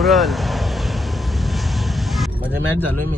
पुरल म्हणजे मॅच झालोय मी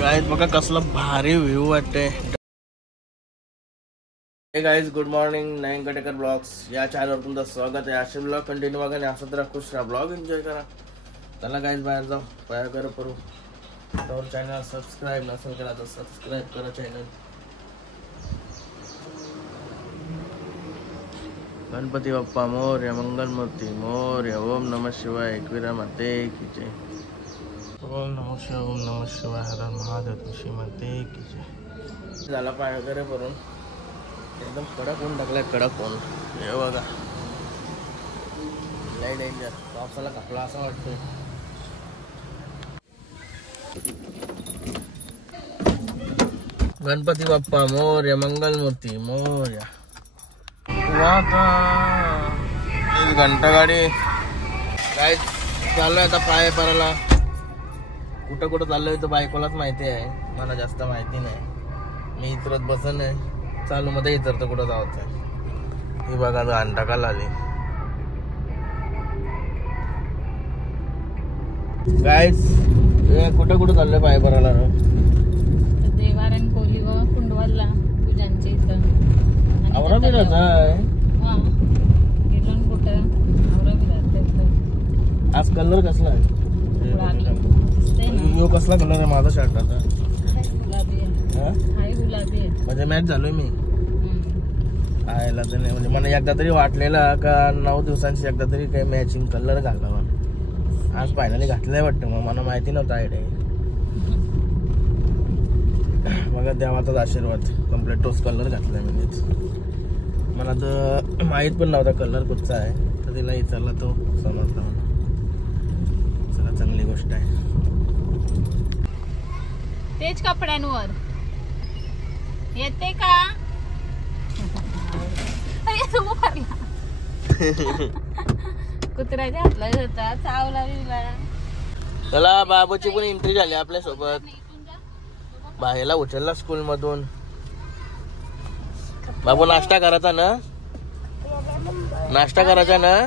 गाईज बघा कसला भारी व्ह्यू वाटते. हे गाईज गुड मॉर्निंग नयन कटेकर ब्लॉग्स या चॅनलवर तुमचं स्वागत आहे. असे ब्लॉग कंटिन्यू बघा आणि असं तर खुश राहा, ब्लॉग एन्जॉय करा. चला गाईज बाहेर जाऊ पाया करू तर चॅनल सबस्क्राईब नसेल केला तर सबस्क्राईब करा चॅनल. गणपती बाप्पा मोरया, मंगलमूर्ती मोरया, ओम नमः शिवाय, एकविरा माते की जय. ओम नमः शिवाय, ओम नमः शिवाय, हर महादेव, तुळशी माते की जय. झाला पाय वगैरे भरून एकदम कडक ऊन टाकलाय, कडक ऊन. हे बघा लय डेंजर, पावसाला कापला असं वाटतंय. गणपती बाप्पा मोरया, मंगलमूर्ती मोरया. घंटा गाडी काय चाललोय आता पाय पराला. कुठं कुठं चाललोय तर बायकोलाच माहिती आहे, मला जास्त माहिती नाही. मी इतरत बसन आहे चालू मध्ये इतरत कुठं जावचं. ही बघा घंटा काल आली गाईस. कुठं कुठं चाललोय पाय पराला देवारण कोली व कुंडवालला पूजांच्या इथं आवराबिराच आहे. आज कलर कसला आहे? यो कसला कलर आहे माझा शर्टाचा? म्हणजे मॅच झालोय मी आयला तर नाही. म्हणजे मला एकदा तरी वाटलेला का 9 दिवसांची एकदा तरी काही मॅचिंग कलर घालावा. आज फायनली घातलाय वाटतं, मग मला माहिती नव्हतं आयडिया. बघा देवाचाच आशीर्वाद, कम्प्लीट तोच कलर घातलाय. म्हणजे मला तर माहित पण नव्हता कलर कुठचा आहे, तर तिला विचारला तो समजला मला. चला चांगली गोष्ट आहे. तेच कपड्यांवर येते का? कुत्र्याच्या हातला होता चावला बिवला. चला बाबूची पण एंट्री झाली आपल्या सोबत. बाहेरला उचलला स्कूल मधून. बाबू नाश्ता करायचा ना? नाश्ता करायचा ना?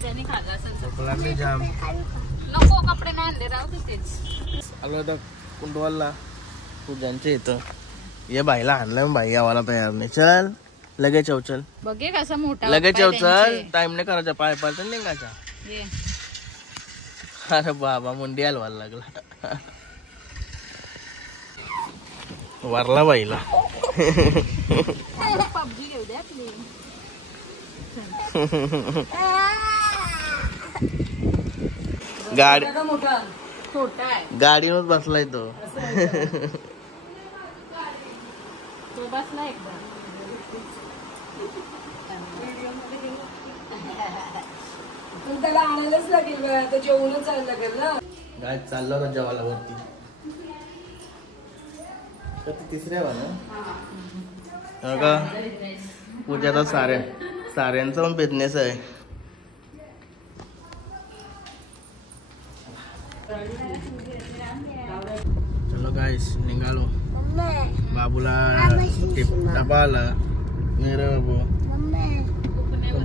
त्याने खाल्ला असेल. लागले जाम. नको कपडे नाही आणले, राहू दे तेच. आलो आता कुंडवालला पूजांच्या इथं. ये बाईला आणलंय, बाई यावाला तयार नाही. चल लगेच चल बघे कसा मोठा लगेच चल. टाइम नाही करायचा, पाय पाय निघायचा. अरे बाबा मुंडी हलवायला लागला. वारला बाईला. पबजी घेऊ दे आपली. गाडी छोटा आहे, गाडीवर बसलाय तो. तो बसला एकदा. तू त्याला आणायलाच लागेल, आता जेवणच जायला लागेल ना. गाय चाललो ना जेवायला वरती. तिसऱ्या वा ना का पूजाचा साऱ्यांचा पण बिझनेस आहे. चलो गाइस निघालो. बाबूला डबा आला. मेरे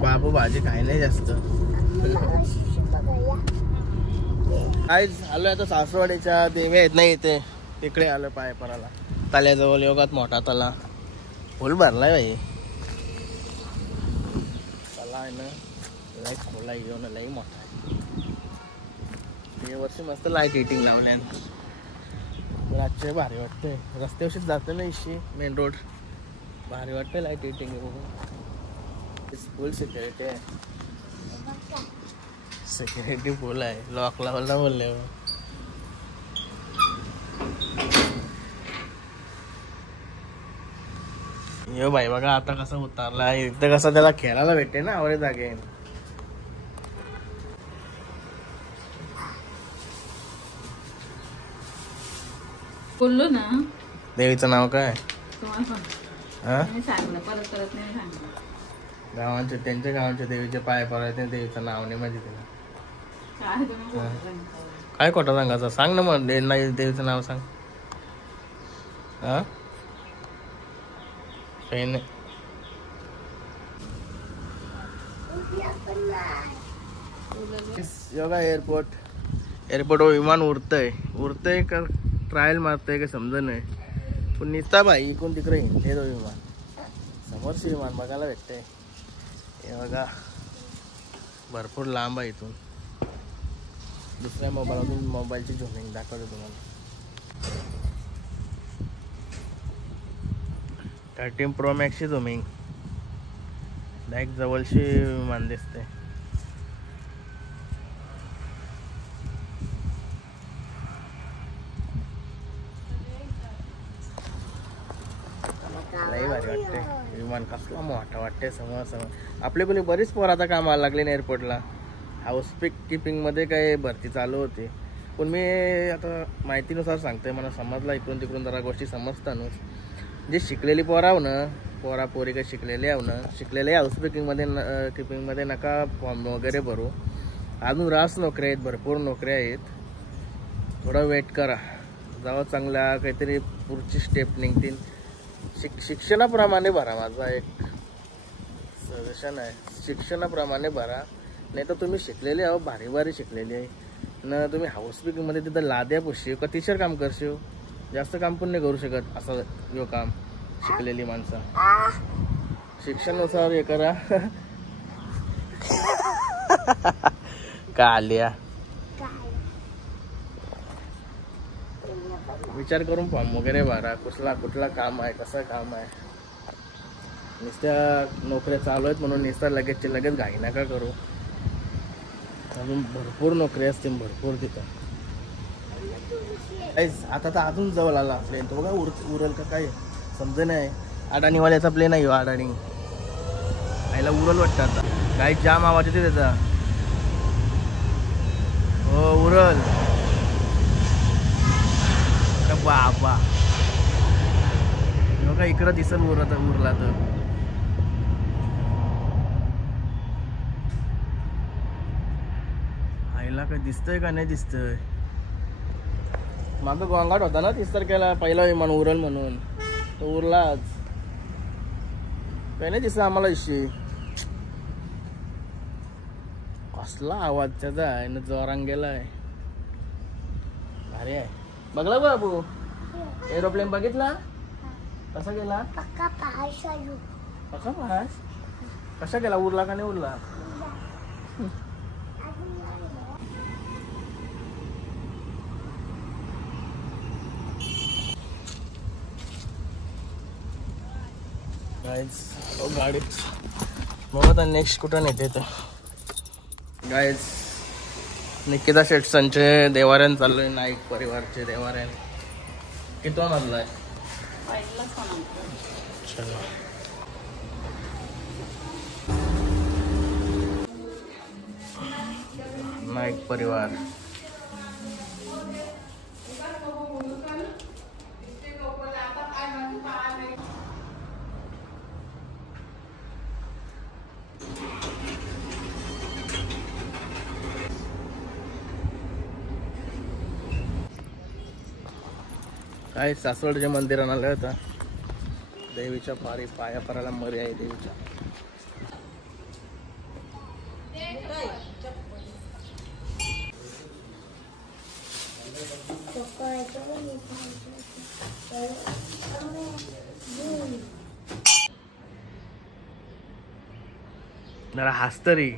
बाबू भाजी खाय नाही जास्त. गाइस आलोय आता सासवडीच्या देव्या येत नाही इथे, तिकडे आलो पाय पराला. तल्याजवळ योगात मोठा तला फुल भरलाय भाई. तला आहे ना लाईट खोला घेऊन लई मोठा आहे. वर्षी मस्त लाईट हिटिंग लावल्या. आजचे भारी वाटतंय. रस्त्यावरशीच जातो ना इशी मेन रोड, भारी वाटतंय लाईट हिटिंग. फुल सिक्युरिटी आहे, सिक्युरिटी फुल आहे. लॉक लावला बोलले. यो भाई बघा आता कसा उतारला. इथं कसं त्याला खेळायला भेटते ना आवडे जागे. बोललो ना. देवीचं नाव काय? गावांचे त्यांच्या गावांच्या देवीचे पाय पडायचे, देवीचं नाव नाही माहिती तिला. काय खोटं सांगायचं सांग ना. मग नाही देवीचं नाव सांग. हा काही नाही. योगा एअरपोर्टवर विमान उरतंय का ट्रायल मारतंय का समज नाही पण निसता भाई इकडून तिकडे हिंडते तो विमान समोरशी विमान बघायला भेटते हे बघा भरपूर लांब आहे इथून दुसऱ्या मोबाईलची झुमिंग दाखवतो तुम्हाला 13 Pro Max ची झुमिंग डायरेक्ट जवळशी विमान दिसते लई भारी वाटते विमान कसला मोठा वाटते समोर आपले कोणी बरीच पोर आता कामाला लागले ना एअरपोर्टला हाऊस कीपिंग मध्ये काय भरती चालू होती पण मी आता माहितीनुसार सांगतोय मला समजला इकडून तिकडून जरा गोष्टी समजतानच जे शिकलेली पोराव ना पोरा पोरी काय शिकलेले आव ना शिकलेले हाऊस कीपिंग मध्ये नका फॉर्म वगैरे भरू अजून रास नोकऱ्या आहेत भरपूर नोकऱ्या आहेत थोडा वेट करा जेव्हा चांगल्या काहीतरी पुढची स्टेप निघतील शिक्षणाप्रमाणे भरा माझा एक सजेशन आहे शिक्षणाप्रमाणे भरा नाही तर तुम्ही शिकलेले आहो भारी भारी शिकलेले आहे ना तुम्ही हाऊस कीपिंग मध्ये तिथं लाद्या पुशीव का टीचर काम करशीव जास्त काम पण नाही करू शकत असं यो काम शिकलेली माणसं शिक्षणानुसार हे करा का आलिया विचार करून फॉर्म वगैरे भरा कुठला काम आहे कसं काम आहे नुसत्या नोकऱ्या चालू आहेत म्हणून नुसत्या लगेच घाई नका करू अजून भरपूर नोकरी असतील भरपूर तिथं आता तर अजून जवळ आला प्लेन तो बघा उरल का काय समज नाही अडाणीवाल्याचा प्लेन आहे अडाणी आईला उरल वाटतं आता काही जाम आवाज येते त्याचा हो उरल बाबा बघा इकडं दिसल उरला तर आईला काय दिसतंय का नाही दिसतंय मागं गोंगाट होता ना 30 तारखेला पहिला विमान उरल म्हणून तो उरलाच काही नाही दिसलं आम्हाला इशी कसला आवाज त्याचा आहे ना जोरांग गेलाय अरे आहे बघला बाबू एरोप्लेन बघितला कसा गेला कसा गेला उरला का नाही उरला गाडीत बघा नेक्स्ट कुठं नेते तर गाईज निकिता शेट्सनचे देवाऱ्यान चाललोय नाईक परिवारचे देवाऱ्यान कितवा मजला आहे चलो नाईक परिवार काय सासवडच्या मंदिरात आलं होता देवीच्या पाया पराला मरी आहे देवीच्या जरा हसतरी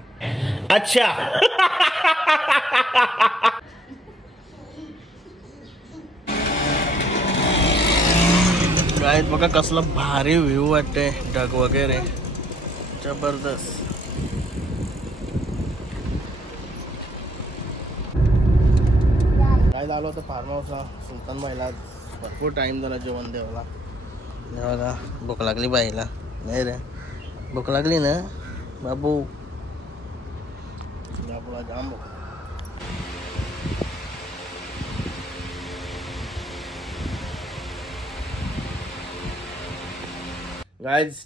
अच्छा गाईत बघा कसला भारी व्ह्यू वाटते ढग वगैरे जबरदस्त काय झालं होतं फार्म हाऊसला सुलतान बाईला भरपूर टाइम झाला जेवण देवाला बघा भूक लागली बाईला नाही रे भूक लागली ना बाबू बाबूला जाम भूक गाईज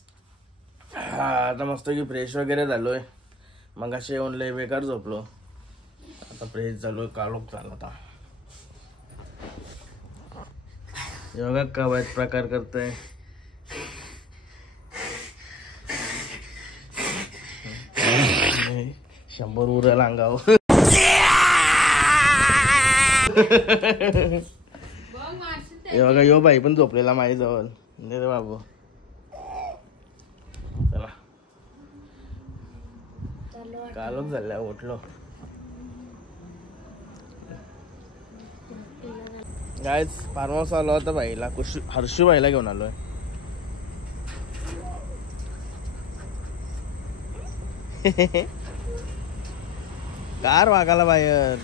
आता मस्त की फ्रेश वगैरे झालोय मगाशी येऊन लय बेकार झोपलो आता फ्रेश झालोय काळोख झाला आता बघा का वाईट प्रकार करतोय 100 उरल अंगाव. हे बघा यो बाई पण झोपलेला माझ्या जवळ. रे बाबू चला कालच झाल्या उठलो. गायज फार्म हाऊस आलो होता बाईला हर्षू बाईला घेऊन आलोय. कार वागायला बाहेर.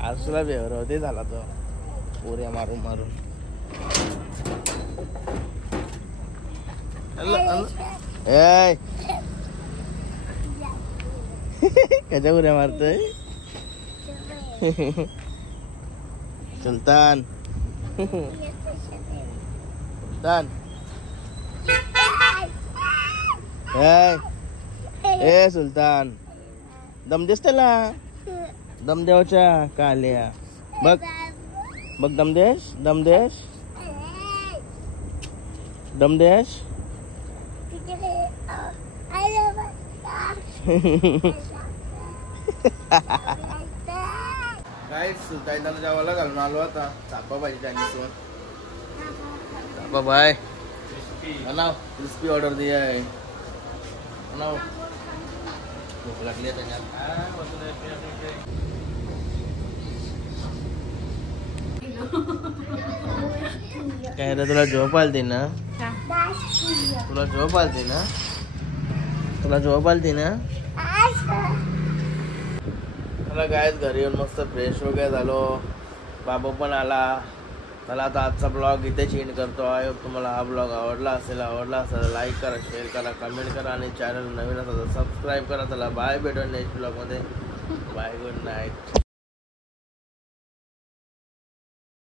हर्षूला बेवर होते झाला तो पुऱ्या मारून मारून. कशा उड्या मारतोय सुलतान. सुलतान ए सुलतान दम देस त्याला. दम देवाच्या काल्या. बघ बघ दमदेश दमदेश दमदेश. काय सुलतानला जेवायला घालून आलो आता. चापा भाजी चायनीजवर. चापा बाय बनाव क्रिस्पी ऑर्डर दिया है. बनाव भूक लागली आहे त्याच्यात. काय रे तुला झोप आलती ना. तुला झोप आलती ना. तुला झोप आलती ना. मला गायच घरी येऊन मस्त फ्रेश वगैरे झालो. बाबू पण आला. मला आता आजचा ब्लॉग इथे एंड करतो. आय होप तुम्हाला हा ब्लॉग आवडला असेल लाईक करा, शेअर करा, कमेंट करा आणि चॅनल नवीन असेल तर सबस्क्राईब करा. चला बाय, भेटूया नेक्स्ट ब्लॉगमध्ये. Bye, good night.